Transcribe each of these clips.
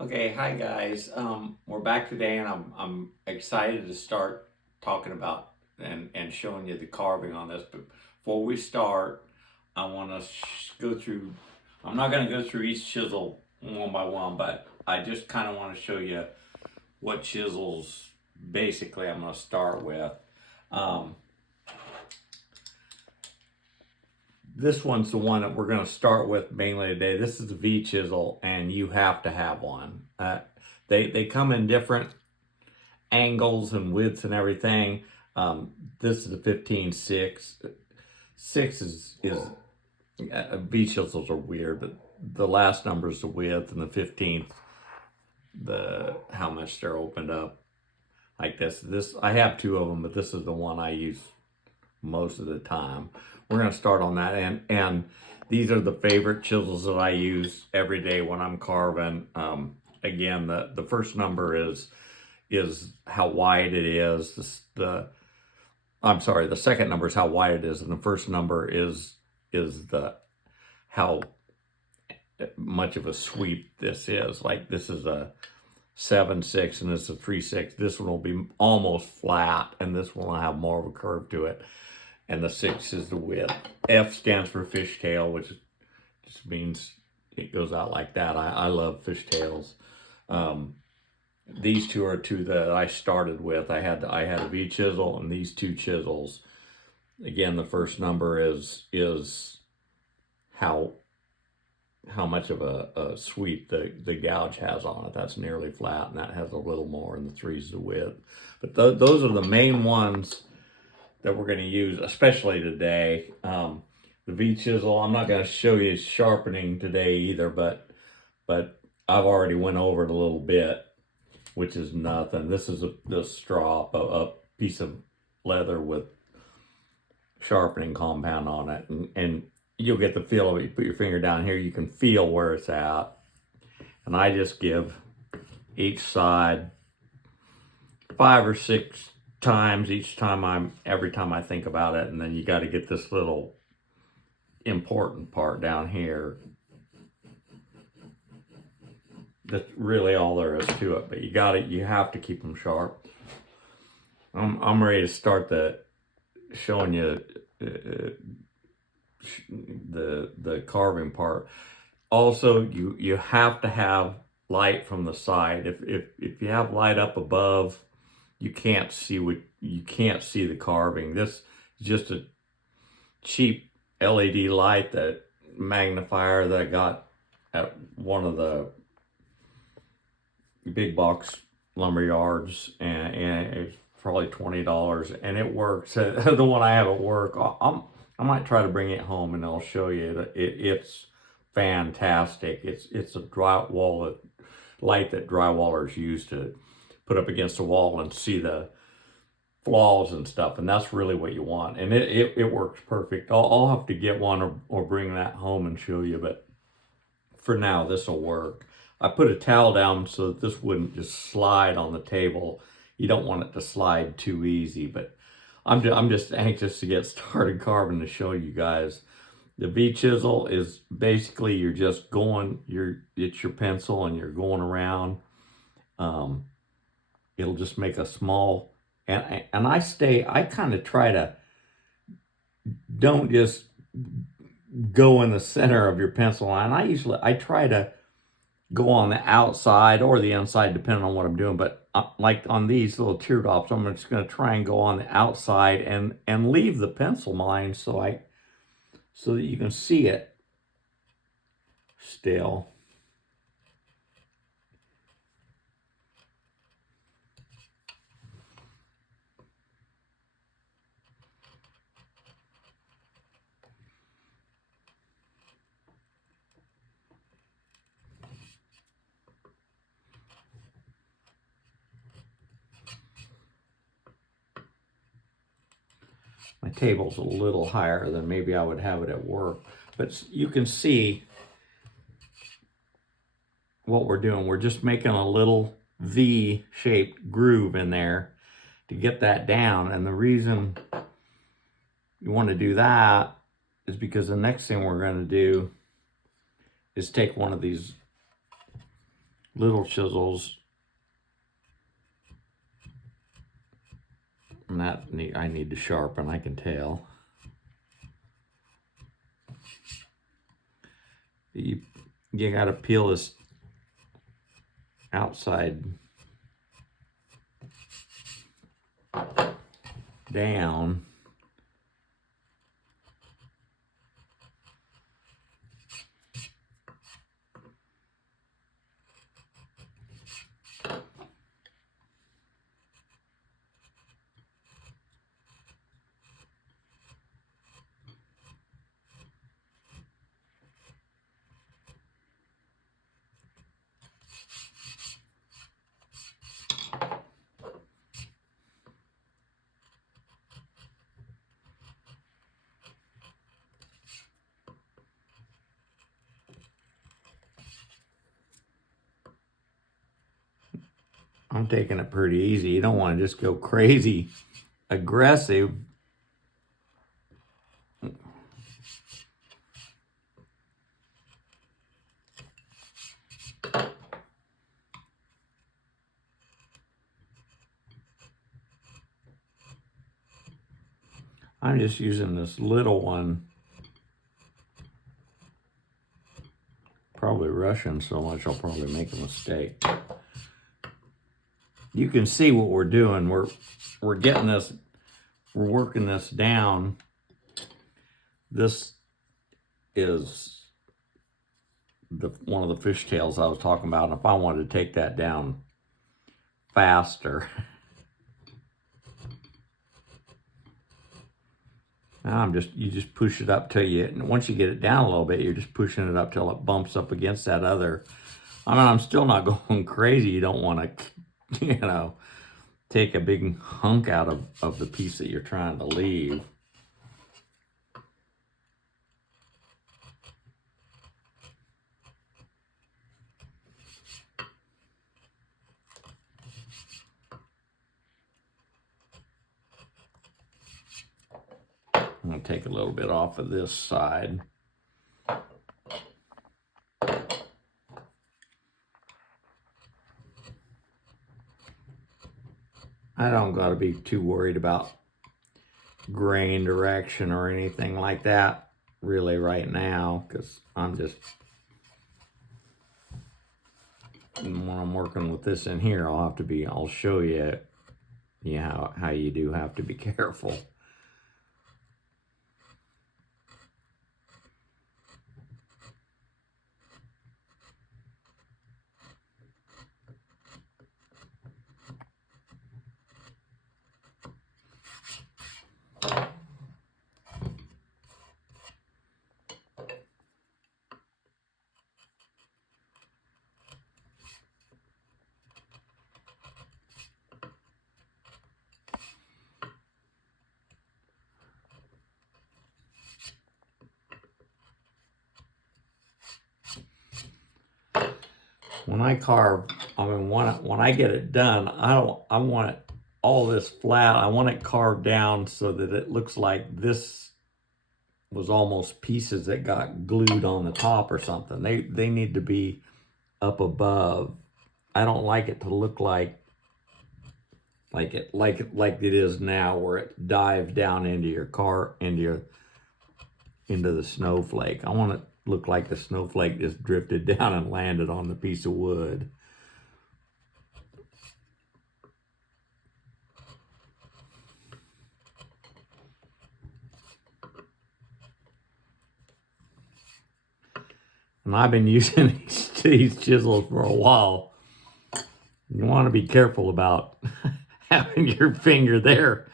Okay, hi guys. We're back today, and I'm excited to start talking about and showing you the carving on this. But before we start, I want to go through. I'm not going to go through each chisel one by one, but I just kind of want to show you what chisels basically I'm going to start with. Um, this one's the one that we're going to start with mainly today. This is the V chisel, and you have to have one. They come in different angles and widths and everything. This is the 15/6. 6 is V chisels are weird, but the last number is the width, and the 15th the how much they're opened up like this. This I have two of them, but this is the one I use most of the time. We're gonna start on that, and these are the favorite chisels that I use every day when I'm carving. Again, the first number is how wide it is. I'm sorry, the second number is how wide it is, and the first number is the how much of a sweep this is. Like this is a 7/6 and this is a 3/6. This one will be almost flat, and this one will have more of a curve to it. And the 6 is the width. F stands for fishtail, which just means it goes out like that. I love fishtails. These two are two that I started with. I had a V chisel and these two chisels. Again, the first number is how much of a sweep the gouge has on it. That's nearly flat, and that has a little more, and the 3 is the width. But those are the main ones that we're going to use, especially today. The V chisel, I'm not going to show you sharpening today either, but I've already went over it a little bit, which is nothing. This is a straw, a piece of leather with sharpening compound on it, and you'll get the feel of it. You put your finger down here, you can feel where it's at. And I just give each side 5 or 6 times every time I think about it. And then you got to get this little important part down here. That's really all there is to it, but you have to keep them sharp. I'm ready to start showing you the carving part. Also, you have to have light from the side. If you have light up above, you can't see the carving. This is just a cheap LED light magnifier that I got at one of the big box lumber yards, and it's probably $20, and it works. The one I have at work, I might try to bring it home and I'll show you. It's fantastic. It's a drywall light that drywallers use to put up against the wall and see the flaws and stuff, and that's really what you want. And it works perfect. I'll have to get one or bring that home and show you, but for now this will work. I put a towel down so that this wouldn't just slide on the table. You don't want it to slide too easy, but I'm just anxious to get started carving to show you guys. The V chisel is basically you're just going, it's your pencil and you're going around. It'll just make a small, and I kind of try to don't just go in the center of your pencil line. I try to go on the outside or the inside depending on what I'm doing, but like on these little teardrops, I'm just going to try and go on the outside and leave the pencil line so that you can see it still. My table's a little higher than maybe I would have it at work, but you can see what we're doing. We're just making a little V-shaped groove in there to get that down. And the reason you want to do that is because the next thing we're going to do is take one of these little chisels. And that I need to sharpen, I can tell. You got to peel this outside down. I'm taking it pretty easy. You don't want to just go crazy aggressive. I'm just using this little one. Probably rushing so much I'll probably make a mistake. You can see what we're doing. We're getting this, we're working this down. This is one of the fishtails I was talking about. And if I wanted to take that down faster, you just push it up till and once you get it down a little bit, you're just pushing it up till it bumps up against that other. I mean, I'm still not going crazy. You don't want to, take a big hunk out of the piece that you're trying to leave. I'm going to take a little bit off of this side. I don't got to be too worried about grain direction or anything like that really right now, because I'm just, when I'm working with this in here, I'll show you, how you do have to be careful. When I carve, I mean, when I get it done, I want it all this flat. I want it carved down so that it looks like this was almost pieces that got glued on the top or something. They need to be up above. I don't like it to look like it is now, where it dives down into your into the snowflake. I want it to look like the snowflake just drifted down and landed on the piece of wood. And I've been using these chisels for a while. You want to be careful about having your finger there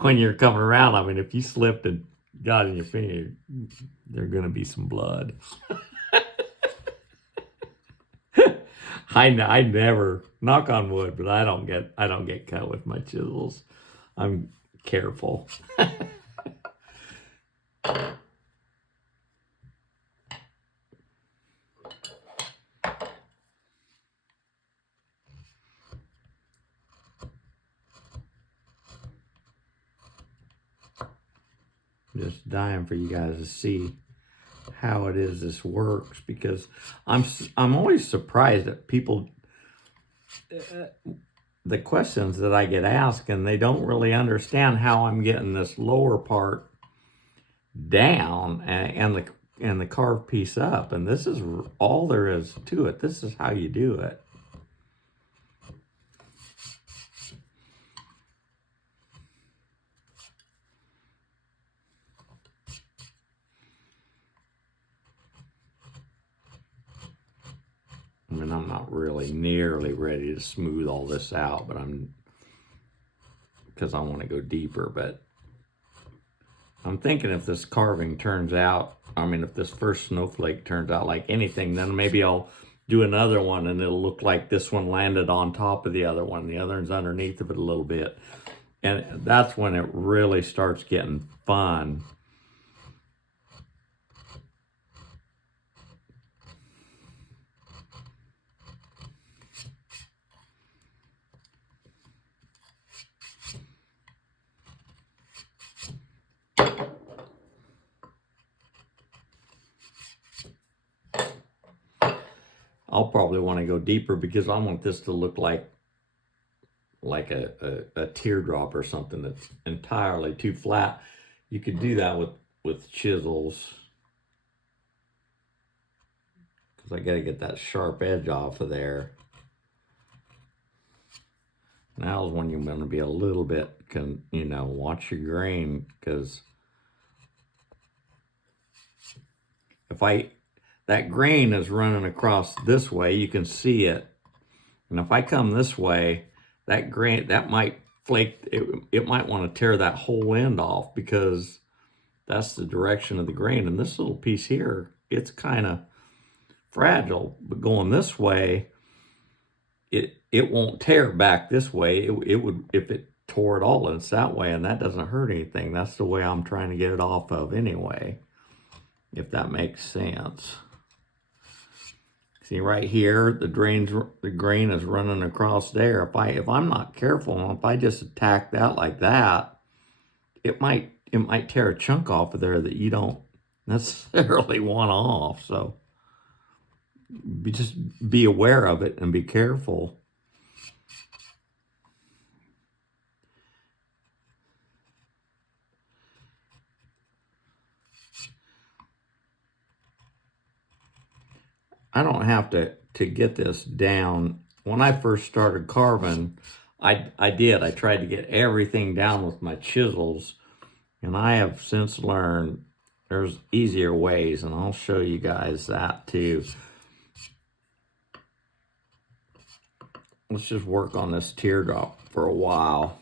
when you're coming around. I mean, if you slipped and got in your finger, there's going to be some blood. I never, knock on wood, but I don't get cut with my chisels. I'm careful. Just dying for you guys to see how it is this works, because I'm always surprised that people the questions that I get asked, and they don't really understand how I'm getting this lower part down and the carved piece up. And this is all there is to it. This is how you do it. I mean, I'm not really nearly ready to smooth all this out, but because I want to go deeper. But I'm thinking if this carving turns out, I mean, if this first snowflake turns out like anything, then maybe I'll do another one and it'll look like this one landed on top of the other one. The other one's underneath of it a little bit. And that's when it really starts getting fun. I'll probably want to go deeper because I want this to look like a teardrop or something that's entirely too flat. You could do that with chisels, because I got to get that sharp edge off of there. Now is when you're going to be a little bit, watch your grain, because that grain is running across this way, you can see it. And if I come this way, that grain, that might flake, it might want to tear that whole end off, because that's the direction of the grain. And this little piece here, it's kind of fragile, but going this way, it won't tear back this way. It would, if it tore it all, it's that way, and that doesn't hurt anything. That's the way I'm trying to get it off of anyway, if that makes sense. See right here, the grain is running across there. If I'm not careful, if I just attack that like that, it might tear a chunk off of there that you don't necessarily want off. So just be aware of it and be careful. I don't have to get this down. When I first started carving, I tried to get everything down with my chisels, and I have since learned there's easier ways, and I'll show you guys that too. Let's just work on this teardrop for a while.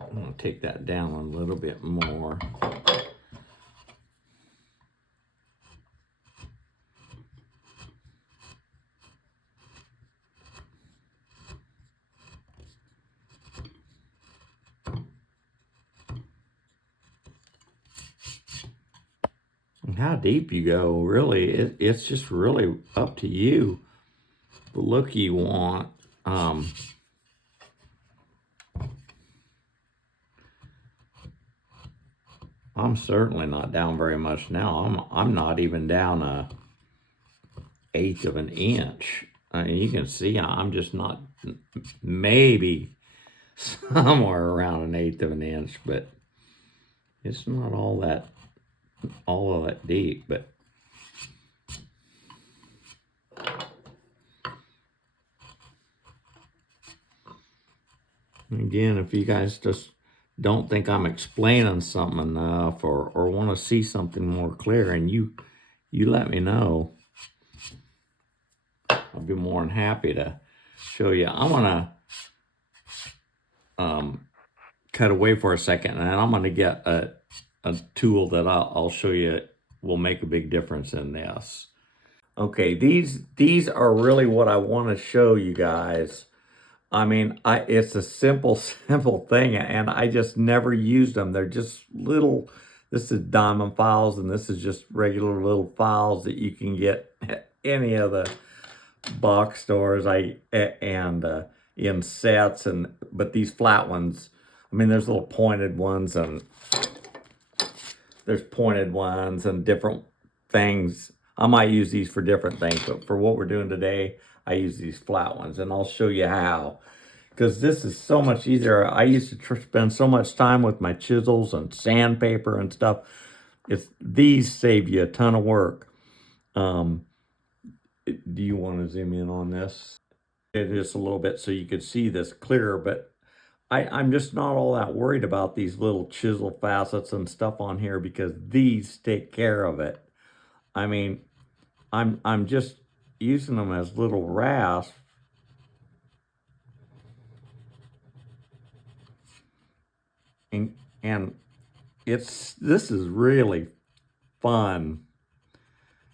I'm going to take that down a little bit more. And how deep you go, really, it's just really up to you, the look you want. I'm certainly not down very much now. I'm not even down a 1/8 of an inch. I mean, you can see I'm just not, maybe somewhere around an 1/8 of an inch, but it's not all of that deep. But again, if you guys just don't think I'm explaining something enough, or want to see something more clear, and you let me know, I'll be more than happy to show you. I'm gonna cut away for a second, and I'm gonna get a tool that I'll show you will make a big difference in this. Okay, these are really what I want to show you guys. I mean, it's a simple thing, and I just never used them. They're just little, this is diamond files, and this is just regular little files that you can get at any of the box stores. in sets, but these flat ones, I mean, there's little pointed ones, and there's pointed ones and different things. I might use these for different things, but for what we're doing today, I use these flat ones, and I'll show you how. Because this is so much easier. I used to spend so much time with my chisels and sandpaper and stuff. These save you a ton of work. Do you want to zoom in on this? It is a little bit so you could see this clearer, but I'm just not all that worried about these little chisel facets and stuff on here because these take care of it. I mean, I'm just using them as little rasps. And this is really fun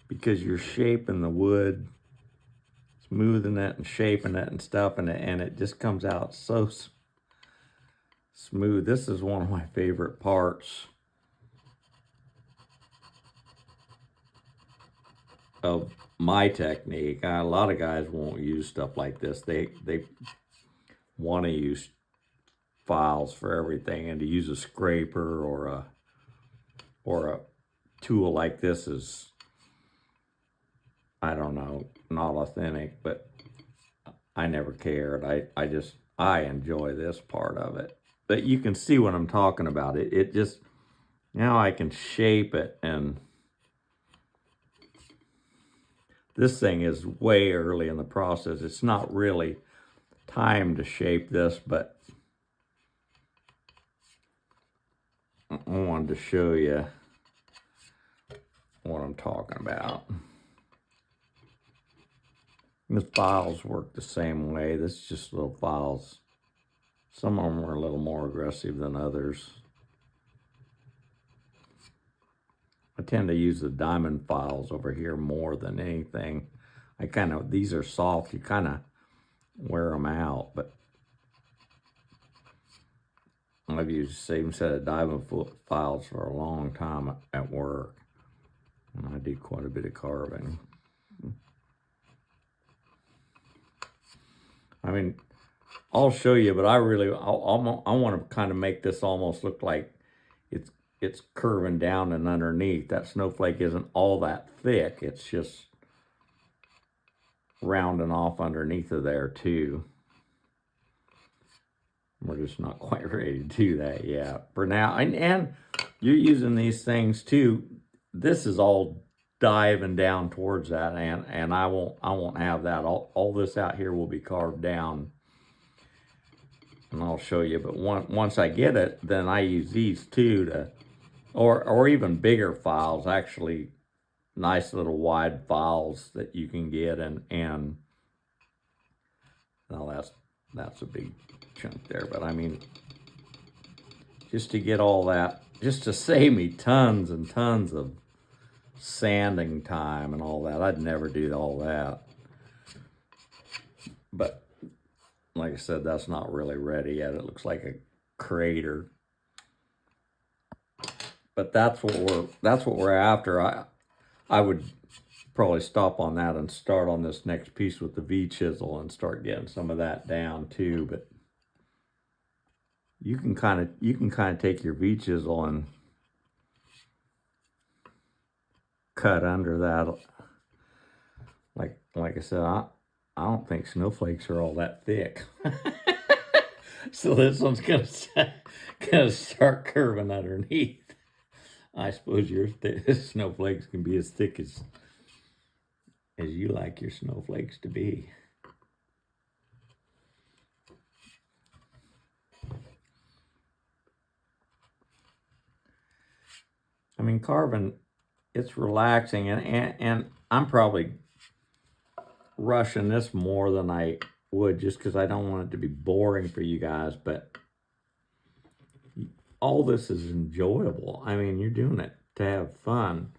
because you're shaping the wood, smoothing it and shaping it and stuff, and it just comes out so smooth. This is one of my favorite parts of my technique. A lot of guys won't use stuff like this. They want to use files for everything, and to use a scraper or a tool like this is, I don't know, not authentic, but I never cared. I enjoy this part of it. But you can see what I'm talking about. It just, now I can shape it, and this thing is way early in the process. It's not really time to shape this, but I wanted to show you what I'm talking about. The files work the same way. This is just little files. Some of them are a little more aggressive than others. I tend to use the diamond files over here more than anything. These are soft. You kind of wear them out, but I've used the same set of diamond files for a long time at work. And I do quite a bit of carving. I mean, I'll show you, but I want to kind of make this almost look like it's curving down and underneath. That snowflake isn't all that thick. It's just rounding off underneath of there too. We're just not quite ready to do that yet for now. And you're using these things too. This is all diving down towards that, and I won't have that. All this out here will be carved down, and I'll show you. But once I get it, then I use these too to, or even bigger files. Actually, nice little wide files that you can get, and now that's a big chunk there. But I mean, just to get all that, just to save me tons and tons of sanding time and all that. I'd never do all that. But like I said, that's not really ready yet. It looks like a crater. But that's what we're after. I would probably stop on that and start on this next piece with the V chisel and start getting some of that down too. But you can kind of take your V chisel and cut under that. Like I said, I don't think snowflakes are all that thick. So this one's gonna start curving underneath. I suppose your snowflakes can be as thick as you like your snowflakes to be. I mean, carving, it's relaxing, and I'm probably rushing this more than I would just because I don't want it to be boring for you guys, but all this is enjoyable. I mean, you're doing it to have fun.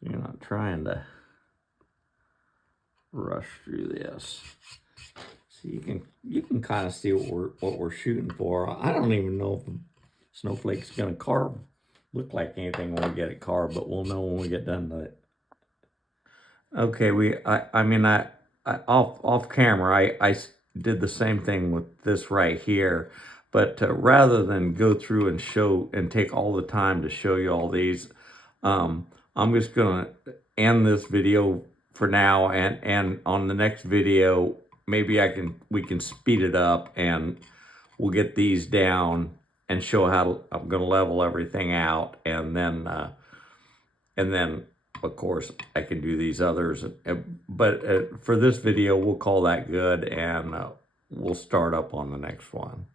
You're not trying to rush through this. So you can kind of see what we're shooting for. I don't even know Snowflake's gonna carve. Look like anything when we get it carved, but we'll know when we get done with it. Okay, off camera, I did the same thing with this right here, but rather than go through and show and take all the time to show you all these, I'm just gonna end this video for now, and on the next video, maybe we can speed it up and we'll get these down and show I'm gonna level everything out, and then of course I can do these others, but for this video we'll call that good, and we'll start up on the next one.